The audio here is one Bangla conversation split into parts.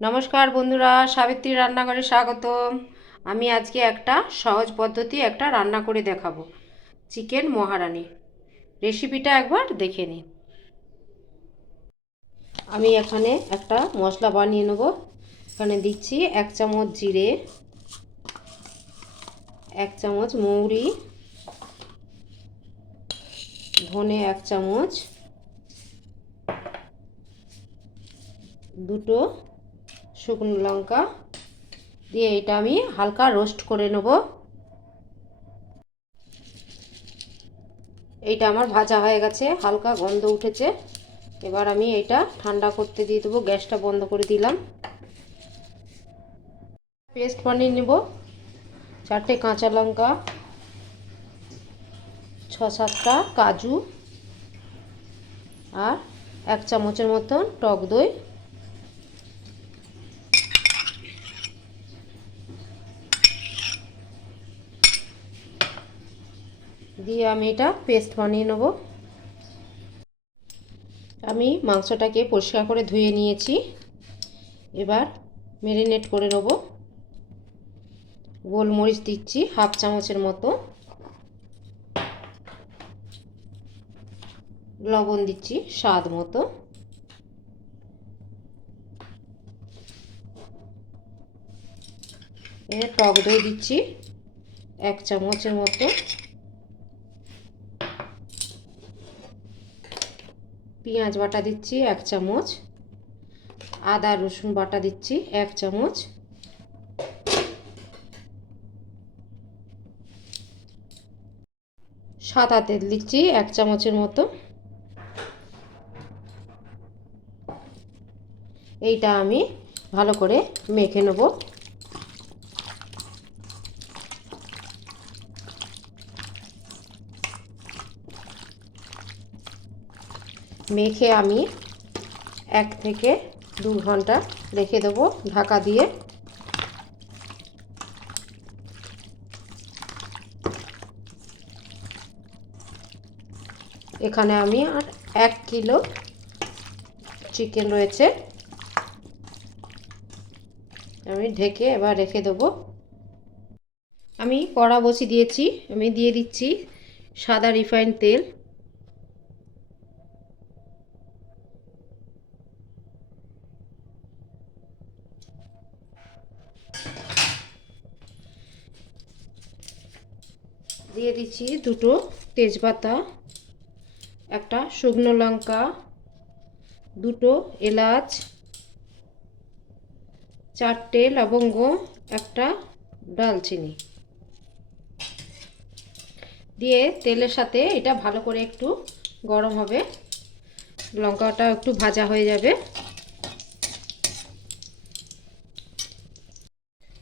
নমস্কার বন্ধুরা, সাবিত্রী রান্নাঘরে স্বাগতম। আমি আজকে একটা সহজ পদ্ধতি একটা রান্না করে দেখাবো, চিকেন মহারানি। রেসিপিটা একবার দেখে নিন। আমি এখানে একটা মশলা বানিয়ে নেব। এখানে দিচ্ছি 1 চামচ জিরে, 1 চামচ মৌরি, ধনে 1 চামচ, দুটো শুকনো লঙ্কা দিয়ে এটা আমি হালকা রোস্ট করে নেব। এইটা আমার ভাজা হয়ে গেছে, হালকা গন্ধ উঠেছে। এবার আমি এটা ঠান্ডা করতে দিয়ে দেবো। গ্যাসটা বন্ধ করে দিলাম। পেস্ট বানিয়ে নেব। 4টে কাঁচা লঙ্কা, 6-7টা কাজু আর 1 চামচের মতন টক দই দিয়ে আমি এটা পেস্ট বানিয়ে নেব। আমি মাংসটাকে পরিষ্কার করে ধুয়ে নিয়েছি। এবার ম্যারিনেট করে নেব। গোলমরিচ দিচ্ছি 1/2 চামচের মতো, লবণ দিচ্ছি স্বাদ মতো, এর টক দই দিচ্ছি 1 চামচের মতো, পেঁয়াজ বাটা দিচ্ছি 1 চামচ, আদা রসুন বাটা দিচ্ছি 1 চামচ, সাদা তেল দিচ্ছি 1 চামচের মতো। এইটা আমি ভালো করে মেখে নেব। মেখে আমি 1 থেকে 2 ঘন্টা রেখে দেবো ঢাকা দিয়ে। এখানে আমি আর 1 কিলো চিকেন রয়েছে। আমি ঢেকে এবার রেখে দেবো। আমি কড়া বসিয়ে দিয়েছি। আমি দিয়ে দিচ্ছি সাদা রিফাইন্ড তেল। দিয়ে দিচ্ছি 2টো তেজপাতা, একটা শুকনো লঙ্কা, 2টো এলাচ, 4টে লবঙ্গ, একটা দারচিনি দিয়ে তেলের সাথে এটা ভালো করে একটু গরম হবে। লঙ্কাটা একটু ভাজা হয়ে যাবে।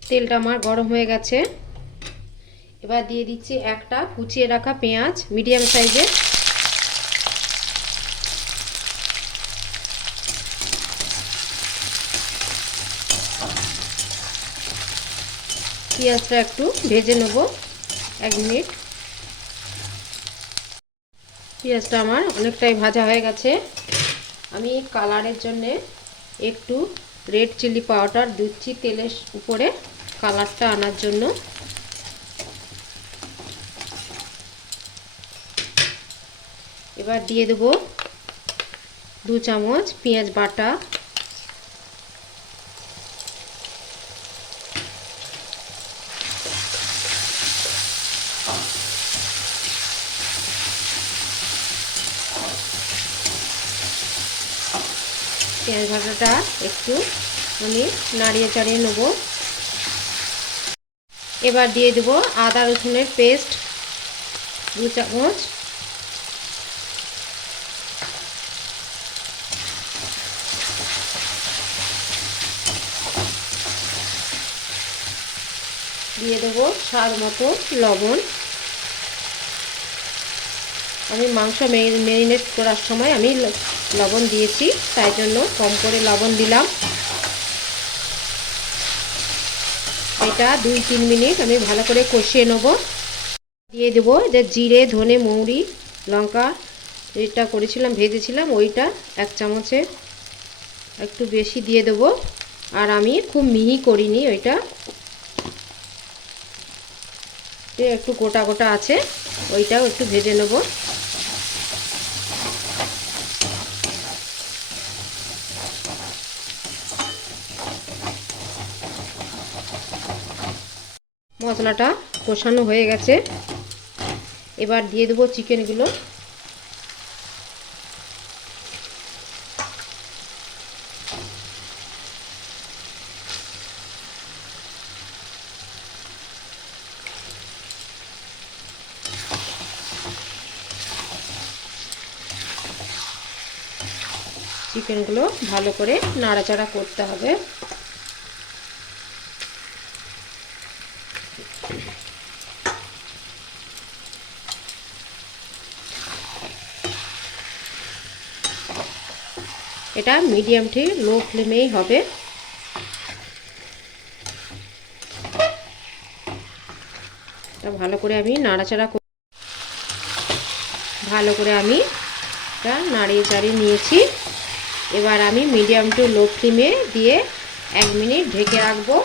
তেলটা আমার গরম হয়ে গেছে। এবার দিয়ে দিচ্ছি একটা কুচিয়ে রাখা পেঁয়াজ, মিডিয়াম সাইজের। পেঁয়াজটা একটু ভেজে নেব 1 মিনিট। পেঁয়াজটা আমার অনেকটাই ভাজা হয়ে গেছে। আমি কালারের জন্যে একটু রেড চিলি পাউডার দিচ্ছি তেলের উপরে, কালারটা আনার জন্য। এবার দিয়ে দেব 2 চামচ পেঁয়াজ বাটা, পেঁয়াজ ভাজাটা একটু আমি নাড়িয়ে চাড়িয়ে নেব। এবার দিয়ে দেব আদা রসুনের পেস্ট 2 চামচ, দিয়ে দেবো স্বাদ মতো লবণ। আমি মাংস ম্যারিনেট করার সময় আমি লবণ দিয়েছি, তাই জন্য কম করে লবণ দিলাম। এটা 2-3 মিনিট আমি ভালো করে কষিয়ে নেব। দিয়ে দেবো যে জিরে, ধনে, মৌরি, লঙ্কা যেটা করেছিলাম ভেজেছিলাম, ওইটা 1 চামচের একটু বেশি দিয়ে দেবো। আর আমি খুব মিহি করিনি, ওইটা একটু গোটা গোটা আছে, ওইটাও একটু ভেজে নেব। মশলাটা কষানো হয়ে গেছে, এবার দিয়ে দেবো চিকেনগুলো। চিকেনগুলো ভালো করে নাড়াচাড়া করতে হবে। এটা মিডিয়াম টু লো ফ্লেমেই হবে। এটা ভালো করে আমি নাড়াচাড়া ভালো করে আমি এটা নাড়িয়ে চাড়িয়ে নিয়েছি। এবার আমি মিডিয়াম টু লো ফ্লেমে দিয়ে 1 মিনিট ঢেকে রাখবো।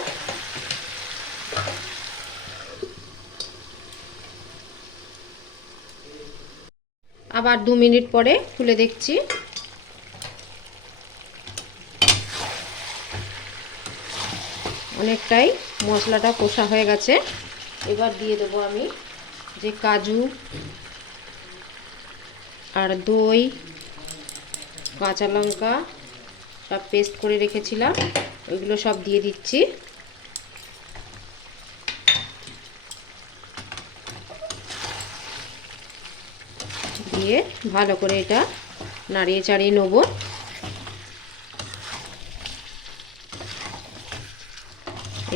আবার 2 মিনিট পরে খুলে দেখছি। অনেকটাই মশলাটা কষা হয়ে গেছে। এবার দিয়ে দেবো আমি যে কাজু আর দই, কাঁচা লঙ্কা সব পেস্ট করে রেখেছিলাম, ওইগুলো সব দিয়ে দিচ্ছি। দিয়ে ভালো করে এটা নাড়িয়ে চাড়িয়ে নেব।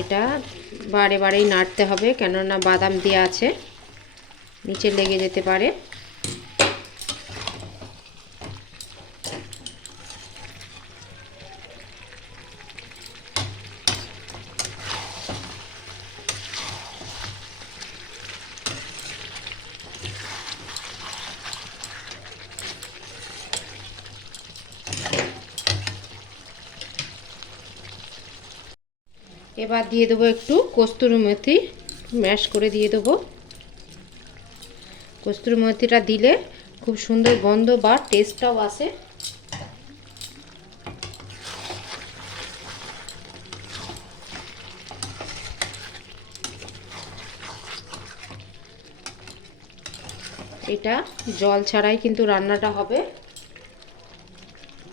এটা বারে বারেই নাড়তে হবে, কেননা বাদাম দেওয়া আছে, নিচে লেগে যেতে পারে। এবার দিয়ে দেবো একটু কস্তুরি মেথি, ম্যাশ করে দিয়ে দেবো। কস্তুরি মেথিটা দিলে খুব সুন্দর গন্ধ বা টেস্টটাও আসে। এটা জল ছাড়াই কিন্তু রান্নাটা হবে।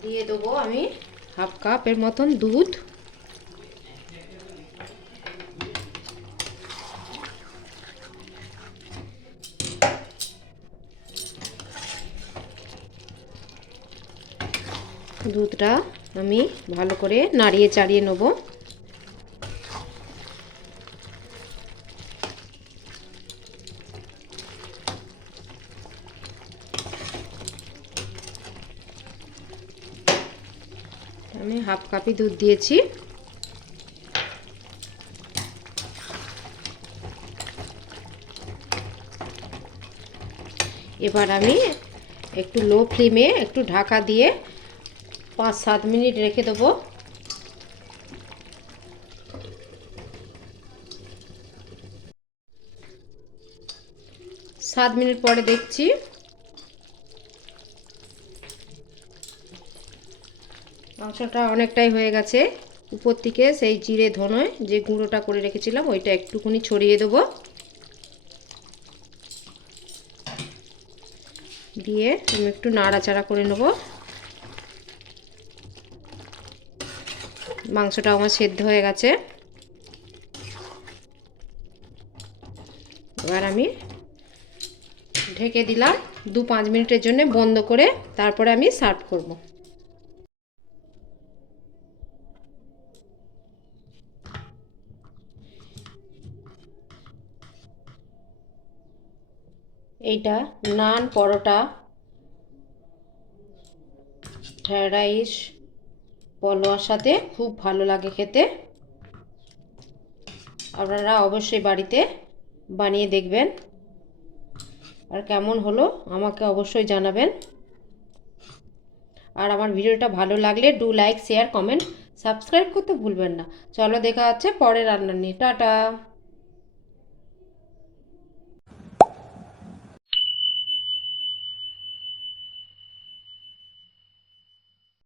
দিয়ে দেবো আমি হাফ কাপের মতন দুধ। দুধটা আমি ভালো করে নাড়িয়ে চাড়িয়ে নেব। আমি হাফ কাপই দুধ দিয়েছি। এবার আমি একটু লো ফ্লেমে একটু ঢাকা দিয়ে 5-7 মিনিট রেখে দেবো। 7 মিনিট পরে দেখছি মাংসটা অনেকটাই হয়ে গেছে। উপর থেকে সেই জিরে ধনে যে গুঁড়োটা করে রেখেছিলাম ওইটা একটুখানি ছড়িয়ে দেবো। দিয়ে আমি একটু নাড়াচাড়া করে নেব। মাংসটা আমার সেদ্ধ হয়ে গেছে। এবার আমি ঢেকে দিলাম 2-5 মিনিটের জন্য বন্ধ করে, তারপরে আমি সার্ভ করব। এইটা নান, পরোটা, ফ্রাইড রাইস, পোলাওর সাথে খুব ভালো লাগে খেতে। আপনারা অবশ্যই বাড়িতে বানিয়ে দেখবেন, আর কেমন হলো আমাকে অবশ্যই জানাবেন। আর আমার ভিডিওটা ভালো লাগলে do like, share, comment, subscribe করতে ভুলবেন না। চলো দেখা হচ্ছে পরের রান্না নিয়ে। টাটা।